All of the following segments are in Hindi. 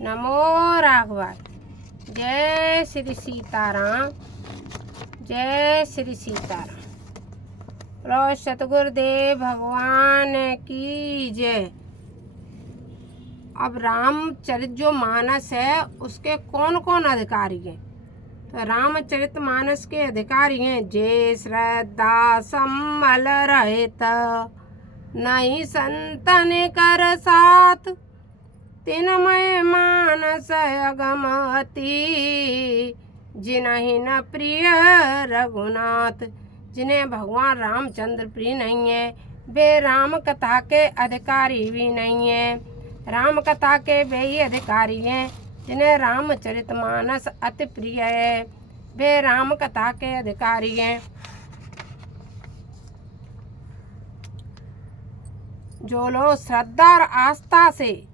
नमो राघवाय। जय श्री सीताराम, जय श्री सीताराम। बोलो सतगुरुदेव भगवान की जय। अब रामचरित जो मानस है उसके कौन कौन अधिकारी हैं? तो रामचरित मानस के अधिकारी हैं जे श्रद्धा सम्मल रहित, नहीं संतन कर साथ, तिनमय मानस अगमति, जिन्हि न प्रिय रघुनाथ। जिन्हें भगवान रामचंद्र प्रिय नहीं है वे राम कथा के अधिकारी भी नहीं हैं। राम कथा के वे ही अधिकारी हैं जिन्हें रामचरित मानस अति प्रिय है, वे राम कथा के अधिकारी हैं। जो लोग श्रद्धा और आस्था से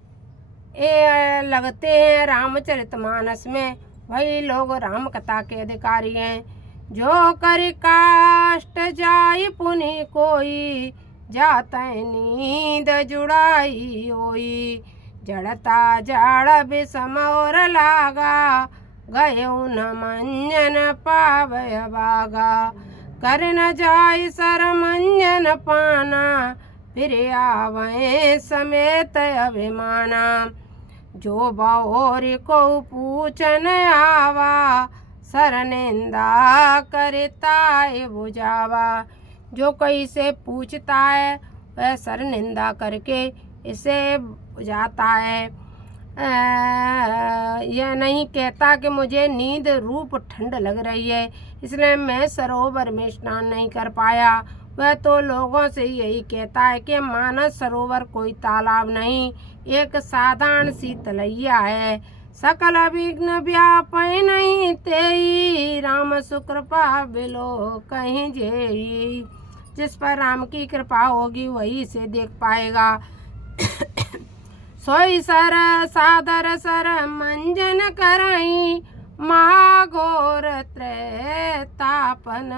लगते हैं रामचरित मानस में, वही लोग राम कथा के अधिकारी हैं। जो करि काष्ट जाय पुनि कोई, जातै नींद जुड़ाई होई। जड़ता जड़ विषम और लागा, गयो न मंजन पावय बागा। कर न जाय सर मंजन पाना, फिर आवै समेत अभिमाना। जो बाओर को पूछन आवा, सर निंदा करता बुझावा। जो कोई से पूछता है वह सर निंदा करके इसे बुझाता है। यह नहीं कहता कि मुझे नींद रूप ठंड लग रही है इसलिए मैं सरोवर में स्नान नहीं कर पाया। वह तो लोगों से यही कहता है कि मानस सरोवर कोई तालाब नहीं, एक साधारण सी तलैया है। सकल विघ्न व्यापै नहीं तेई, राम सुकृपा बिलो कहीं जेई। जिस पर राम की कृपा होगी वही इसे देख पाएगा। सोई सर सादर सर मंजन करई, महाघोर त्रैतापन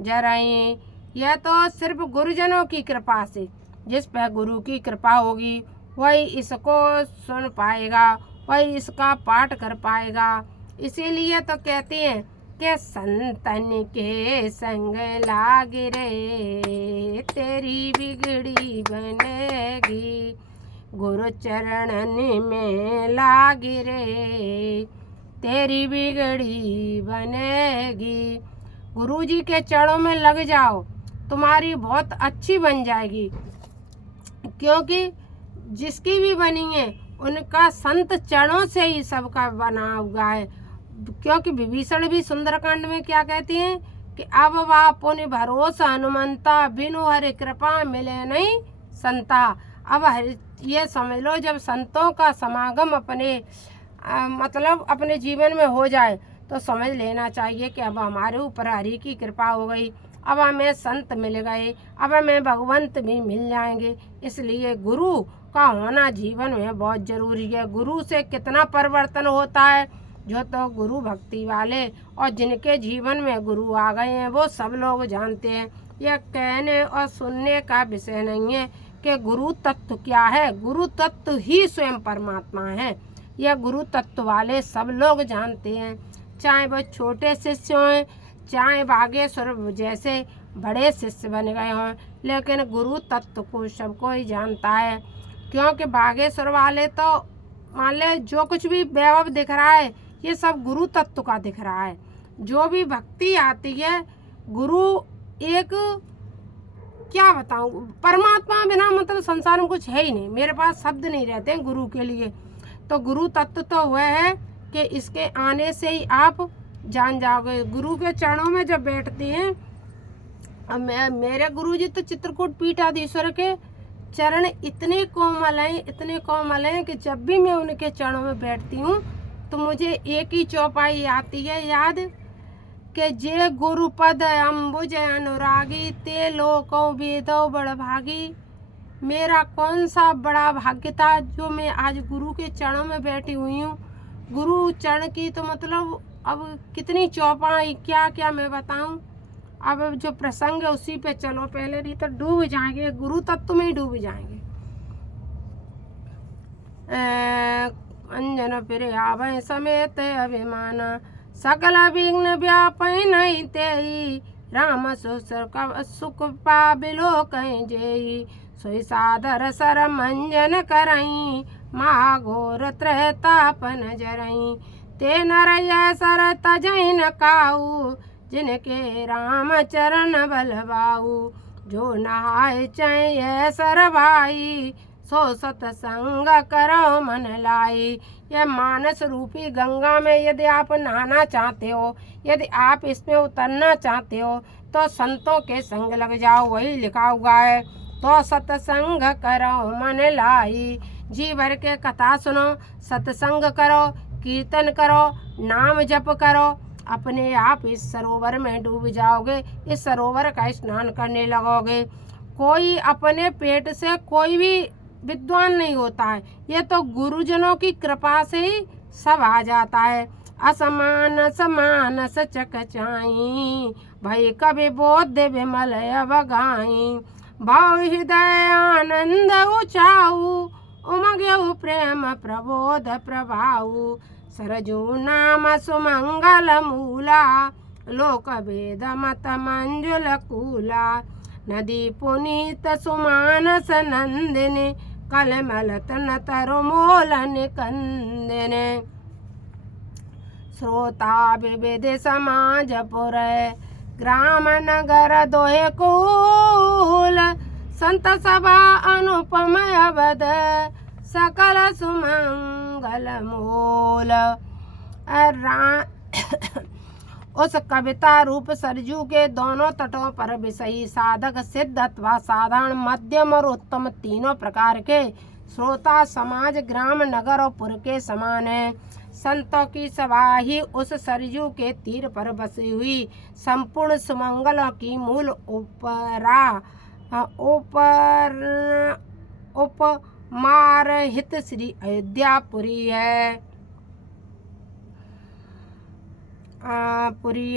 जरई। यह तो सिर्फ गुरुजनों की कृपा से, जिस पर गुरु की कृपा होगी वही इसको सुन पाएगा, वही इसका पाठ कर पाएगा। इसीलिए तो कहते हैं कि संतन के संग लाग रे, तेरी बिगड़ी बनेगी। गुरु चरणन में लाग रे, तेरी बिगड़ी बनेगी। गुरु जी के चरणों में लग जाओ, तुम्हारी बहुत अच्छी बन जाएगी। क्योंकि जिसकी भी बनी है उनका संत चरणों से ही सबका बना हुआ है। क्योंकि विभीषण भी सुंदरकांड में क्या कहती हैं कि अब वह पुण्य भरोसा हनुमंता, बिनु हरि कृपा मिले नहीं संता। अब ये समझ लो जब संतों का समागम मतलब अपने जीवन में हो जाए तो समझ लेना चाहिए कि अब हमारे ऊपर हरि की कृपा हो गई, अब हमें संत मिल गए, अब हमें भगवंत भी मिल जाएंगे। इसलिए गुरु का होना जीवन में बहुत ज़रूरी है। गुरु से कितना परिवर्तन होता है, जो तो गुरु भक्ति वाले और जिनके जीवन में गुरु आ गए हैं वो सब लोग जानते हैं। यह कहने और सुनने का विषय नहीं है कि गुरु तत्व क्या है, गुरु तत्व ही स्वयं परमात्मा है। यह गुरु तत्व वाले सब लोग जानते हैं, चाहे वह छोटे शिष्य हों, चाहे बागेश्वर जैसे बड़े शिष्य बन गए हों, लेकिन गुरु तत्व को सबको ही जानता है। क्योंकि बागेश्वर वाले तो मान ले जो कुछ भी वैभव दिख रहा है ये सब गुरु तत्व का दिख रहा है। जो भी भक्ति आती है गुरु एक क्या बताऊं, परमात्मा बिना मतलब संसार में कुछ है ही नहीं, मेरे पास शब्द नहीं रहते हैं गुरु के लिए। तो गुरु तत्व तो वह है कि इसके आने से ही आप जान जाओगे। गुरु के चरणों में जब बैठते हैं, अब मेरे गुरु जी तो चित्रकूट पीठाधीश्वर के चरण इतने कोमल हैं, इतने कोमल हैं कि जब भी मैं उनके चरणों में बैठती हूँ तो मुझे एक ही चौपाई आती है याद कि जे गुरुपद अम्बुज अनुरागी, ते लोकों वेदो बड़भागी। मेरा कौन सा बड़ा भाग्य था जो मैं आज गुरु के चरणों में बैठी हुई हूँ। गुरु चरण की तो मतलब अब कितनी चौपाई क्या क्या मैं बताऊँ। अब जो प्रसंग है उसी पे चलो, पहले नहीं तो डूब जाएंगे, गुरु तत्व में ही डूब जाएंगे। अंजन फिर आवे समेत अभिमान सकल विघ्न व्यापै नहीं तेई राम सुख पाबिलो कहीं जेई सोई सादर सर मंजन करई महाघोर त्रैतापन जरई ते नरय सर तजई न काऊ जिनके राम चरण बलवाऊ जो नहाय चय सर भाई सो सतसंग करो मन लाई। यह मानस रूपी गंगा में यदि आप नहाना चाहते हो, यदि आप इसमें उतरना चाहते हो तो संतों के संग लग जाओ, वही लिखा हुआ है। तो सत्संग करो मन लाई, जी भर के कथा सुनो, सत्संग करो, कीर्तन करो, नाम जप करो, अपने आप इस सरोवर में डूब जाओगे, इस सरोवर का स्नान करने लगोगे। कोई अपने पेट से कोई भी विद्वान नहीं होता है, ये तो गुरुजनों की कृपा से ही सब आ जाता है। असमान समान सचक चाई भई कभी बोध विमल अवगाई भाव हृदय आनंद उचाऊ उमग्यऊ प्रेम प्रबोध प्रभाऊ सरजू नाम सुमंगल मूला लोक वेद मत मंजुल कूला नदी पुनीत सुमानस नंदिनी कलमल तन तरुमोल निकंदिनी श्रोता विविध समाज पुर ग्राम नगर दोहे कूल संत सभा अनुपम अवध सकल सुमंगल मूल। उस कविता रूप सरजू के दोनों तटों पर विषयी साधक सिद्ध अथवा साधारण मध्यम और उत्तम तीनों प्रकार के श्रोता समाज ग्राम नगर और पुर के समान है। संतों की सभा ही उस सरजू के तीर पर बसी हुई संपूर्ण सुमंगलों की मूल उपमार हित श्री अयोध्यापुरी है। पुरी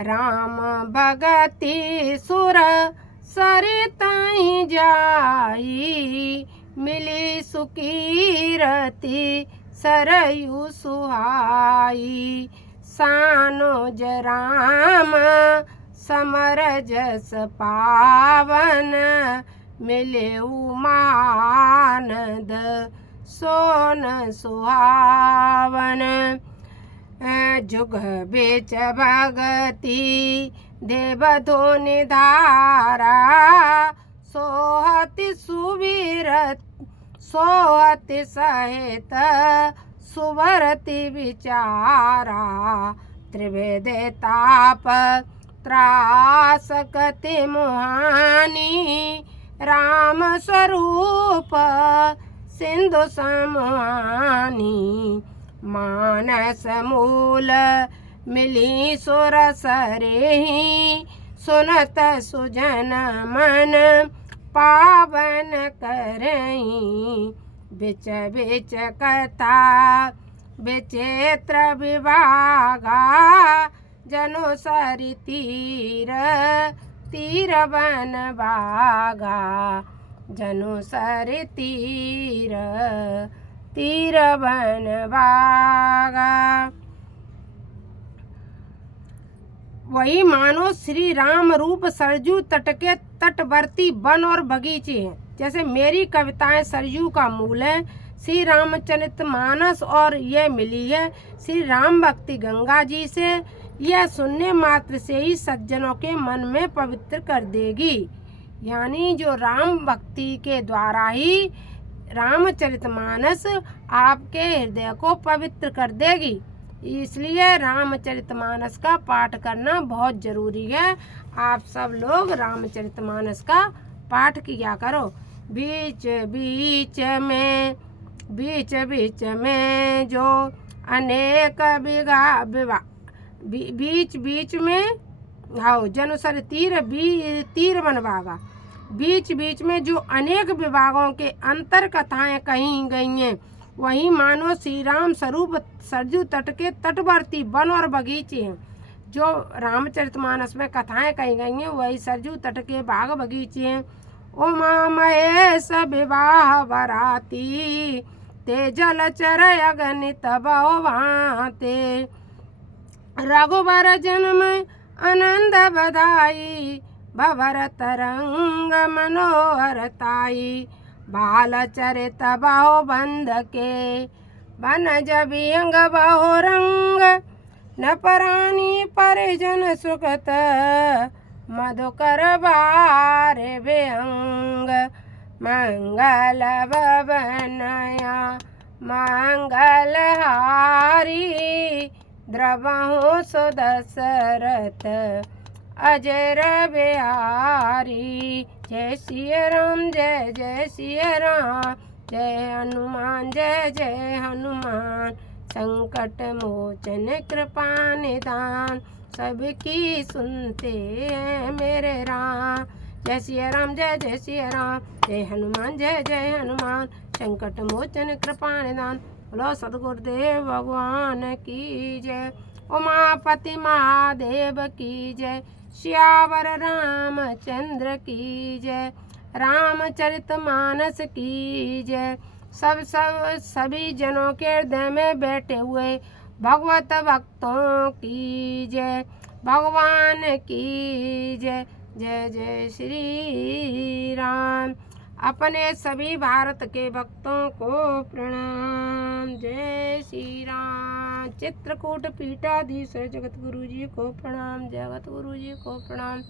राम भगति सुर सरिताई जाई मिली सुकीरति सरयू सुहाई सानोज राम समर जस पावन मिले उमानद सोन सुहावन जुग बेच भगति देवधो निधारा सोहति सुवीरत सोहति सहित सुवरति विचारा त्रिवेदे ताप त्रास गति मुहानी राम स्वरूप सिंधु समुहानी मानस मूल मिली सुर सरेही सुनत सुजन मन पावन करई बिच बिच कथा विचित्र विभागा जनु सरि तीर तीर बन बागा जनु सरि तीर तीर बन बागा। वही मानो श्री राम रूप सरजू तट के तटवर्ती वन और बगीचे हैं। जैसे मेरी कविताएं सरजू का मूल है, श्री रामचरितमानस और ये मिली है श्री राम भक्ति गंगा जी से। यह सुनने मात्र से ही सज्जनों के मन में पवित्र कर देगी, यानी जो राम भक्ति के द्वारा ही रामचरितमानस आपके हृदय को पवित्र कर देगी। इसलिए रामचरितमानस का पाठ करना बहुत जरूरी है। आप सब लोग रामचरितमानस का पाठ किया करो। बीच बीच में जो अनेक बीच बीच में हाँ जनुसर तीर बनवागा। बीच बीच में जो अनेक विभागों के अंतर कथाएं कही गई हैं, वही मानो श्री राम स्वरूप सरजू तट के तटवर्ती वन और बगीचे हैं। जो रामचरितमानस में कथाएं कही गई हैं वही सरजू तट के बाग बगीचे हैं। उमा महेश विवाह बराती ते जलचर अगणित बहु भांते। रघुबर जन्म आनंद बधाई, भवर तरंग मनोहरताई। बाल चरित बहु बंध के, बनज विहंग बहु रंग। न प्राणी परिजन सुखत, मधुकर बारे बेअंग। मंगल भवनया मंगल हारी, द्रवहु सुदशरथ अजर बिहारी। जय सिया राम जय जय सिया राम, जय हनुमान जय जय हनुमान। संकट मोचन कृपा निदान, सबकी सुनते हैं मेरे राम। जय सिया राम जय जय सिया राम, जय हनुमान जय जय हनुमान। संकट मोचन कृपा निदान, बोलो सद्गुरुदेव भगवान की जय। उमापति महादेव की जय, श्यावर रामचंद्र की जय। रामचरित मानस की जय। सभी जनों के हृदय में बैठे हुए भगवत भक्तों की जय। भगवान की जय। जय जय श्री राम। अपने सभी भारत के भक्तों को प्रणाम। जय श्री राम। चित्रकूट पीठाधीश्वर जगत गुरु जी को प्रणाम। जगत गुरु जी को प्रणाम।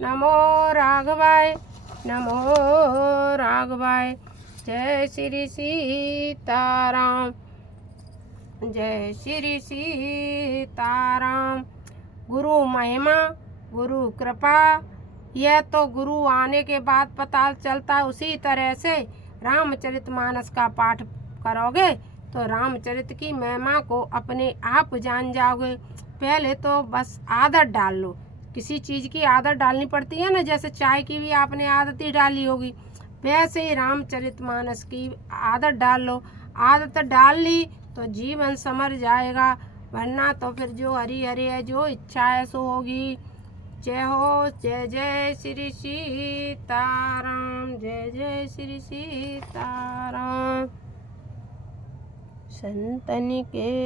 नमो राघवाय नमो राघवाय। जय श्री सीताराम जय श्री सीताराम। गुरु महिमा गुरु कृपा, यह तो गुरु आने के बाद पता चलता है। उसी तरह से रामचरितमानस का पाठ करोगे तो रामचरित की महिमा को अपने आप जान जाओगे। पहले तो बस आदत डाल लो। किसी चीज़ की आदत डालनी पड़ती है ना, जैसे चाय की भी आपने आदत ही डाली होगी, वैसे ही रामचरितमानस की आदत डाल लो। आदत डाल ली तो जीवन संवर जाएगा, वरना तो फिर जो हरी हरी है, जो इच्छा है सो होगी। जय हो। जय जय श्री सीताराम। जय जय श्री सीताराम। संतन के